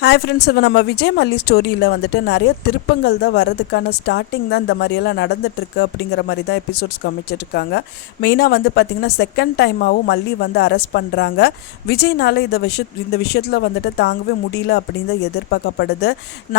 Hi friends, இப்போ நம்ம விஜய் மல்லி ஸ்டோரியில் வந்துட்டு நிறைய திருப்பங்கள் தான் வரதுக்கான ஸ்டார்டிங் தான் இந்த மாதிரியெல்லாம் நடந்துட்டுருக்கு அப்படிங்கிற மாதிரி தான் எபிசோட்ஸ் காமிச்சிட்ருக்காங்க. மெயினாக வந்து பார்த்திங்கன்னா செகண்ட் டைமாகவும் மல்லி வந்து அரெஸ்ட் பண்ணுறாங்க. விஜய்னால இந்த விஷயத்தில் வந்துட்டு தாங்கவே முடியல அப்படின்னு தான் எதிர்பார்க்கப்படுது.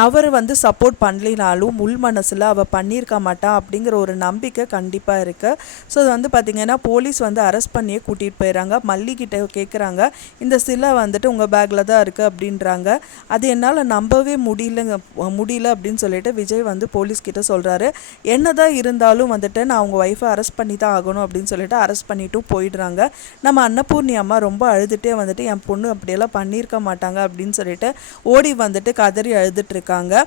அவர் வந்து சப்போர்ட் பண்ணலினாலும் உள் மனசில் அவள் பண்ணியிருக்க மாட்டா அப்படிங்கிற ஒரு நம்பிக்கை கண்டிப்பாக இருக்குது. ஸோ அது வந்து பார்த்திங்கன்னா போலீஸ் வந்து அரெஸ்ட் பண்ணியே கூட்டிகிட்டு போயிடறாங்க. மல்லிக்கிட்ட கேட்குறாங்க, இந்த சிலை வந்துட்டு உங்கள் பேக்கில் தான் இருக்குது அப்படின்றாங்க. அது என்னால் நம்பவே முடியல அப்படின்னு சொல்லிட்டு விஜய் வந்து போலீஸ்கிட்ட சொல்கிறாரு. என்னதான் இருந்தாலும் வந்துட்டு நான் அவங்க ஒய்ஃபை அரெஸ்ட் பண்ணி தான் ஆகணும் அப்படின்னு சொல்லிட்டு அரெஸ்ட் பண்ணிட்டும் போயிடுறாங்க. நம்ம அன்னபூர்ணி அம்மா ரொம்ப அழுதுகிட்டே வந்துட்டு என் பொண்ணு அப்படியெல்லாம் பண்ணியிருக்க மாட்டாங்க அப்படின்னு சொல்லிட்டு ஓடி வந்துட்டு கதறி அழுதுட்ருக்காங்க.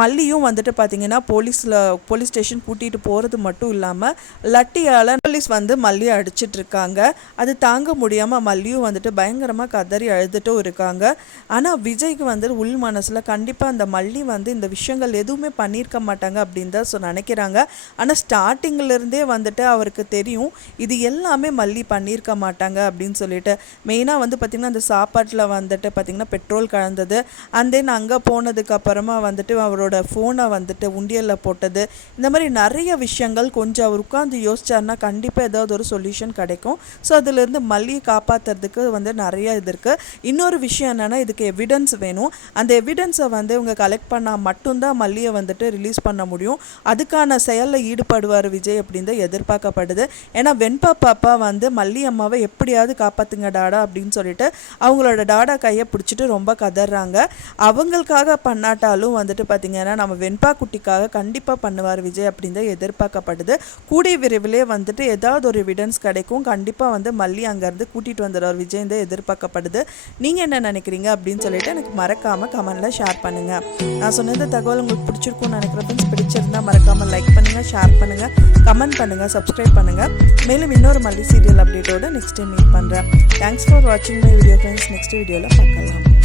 மல்லியும் வந்துட்டு பார்த்திங்கன்னா போலீஸ் ஸ்டேஷன் கூட்டிகிட்டு போகிறது மட்டும் இல்லாமல் லட்டியால் போலீஸ் வந்து மல்லியை அடிச்சிட்ருக்காங்க. அது தாங்க முடியாமல் மல்லியும் வந்துட்டு பயங்கரமாக கதறி அழுதுட்டும் இருக்காங்க. ஆனால் விஜய்க்கு வந்து உள் மனசில் கண்டிப்பாக அந்த மல்லி வந்து இந்த விஷயங்கள் எதுவுமே பண்ணியிருக்க மாட்டாங்க அப்படின்னு தான் நினைக்கிறாங்க. ஆனால் ஸ்டார்டிங்கிலேருந்தே வந்துட்டு அவருக்கு தெரியும் இது எல்லாமே மல்லி பண்ணியிருக்க மாட்டாங்க அப்படின்னு சொல்லிட்டு. மெயினாக வந்து பார்த்திங்கன்னா அந்த சாப்பாட்டில் வந்துட்டு பார்த்திங்கன்னா பெட்ரோல் கலந்தது, அண்ட் தென் அங்கே போனதுக்கப்புறமா வந்துட்டு அவரோட ஃபோனை வந்துட்டு உண்டியலில் போட்டது, இந்த மாதிரி நிறைய விஷயங்கள் கொஞ்சம் அவர் உட்காந்து யோசிச்சார்னா கண்டிப்பாக ஏதாவது ஒரு சொல்யூஷன் கிடைக்கும். ஸோ அதுலேருந்து மல்லியை காப்பாற்றுறதுக்கு வந்து நிறைய இது இருக்குது. இன்னொரு விஷயம் என்னென்னா இதுக்கு எவிடன்ஸ் வேணும். அந்த எவிடன்ஸை வந்து இவங்க கலெக்ட் பண்ணால் மட்டும்தான் மல்லியை வந்துட்டு ரிலீஸ் பண்ண முடியும். அதுக்கான செயலில் ஈடுபடுவார் விஜய் அப்படின்னு தான் எதிர்பார்க்கப்படுது. ஏன்னா வெண்பா பாப்பா வந்து மல்லி அம்மாவை எப்படியாவது காப்பாற்றுங்க டாடா அப்படின்னு சொல்லிட்டு அவங்களோட டாடா கையை பிடிச்சிட்டு ரொம்ப கதறாங்க. அவங்களுக்காக பண்ணாட்டாலும் வந்துட்டு பார்த்திங்கன்னா நம்ம வெண்பா குட்டிக்காக கண்டிப்பாக பண்ணுவார் விஜய் அப்படின்னு தான் எதிர்பார்க்கப்படுது. கூடிய விரைவிலே வந்துட்டு ஏதாவது ஒரு எவிடன்ஸ் கிடைக்கும். கண்டிப்பாக வந்து மல்லி அங்கேருந்து கூட்டிகிட்டு வந்துடுவார் விஜய் தான் எதிர்பார்க்கப்படுது. நீங்கள் என்ன நினைக்கிறீங்க அப்படின்னு சொல்லிட்டு எனக்கு மறக்காமல் கமெண்ட்டில் ஷேர் பண்ணுங்கள். நான் சொன்ன இந்த தகவல் உங்களுக்கு பிடிச்சிருக்கும்னு நினைக்கிற ஃப்ரெண்ட்ஸ், பிடிச்சிருந்தால் மறக்காமல் லைக் பண்ணுங்கள், ஷேர் பண்ணுங்கள், கமெண்ட் பண்ணுங்கள், சப்ஸ்கிரைப் பண்ணுங்கள். மேலும் இன்னொரு மல்லி சீரியல் அப்டேட்டோடு நெக்ஸ்ட் டைம் மீட் பண்ணுறேன். தேங்க்ஸ் ஃபார் வாட்சிங் மை வீடியோ ஃப்ரெண்ட்ஸ். நெக்ஸ்ட் வீடியோவில் பார்க்கலாம்.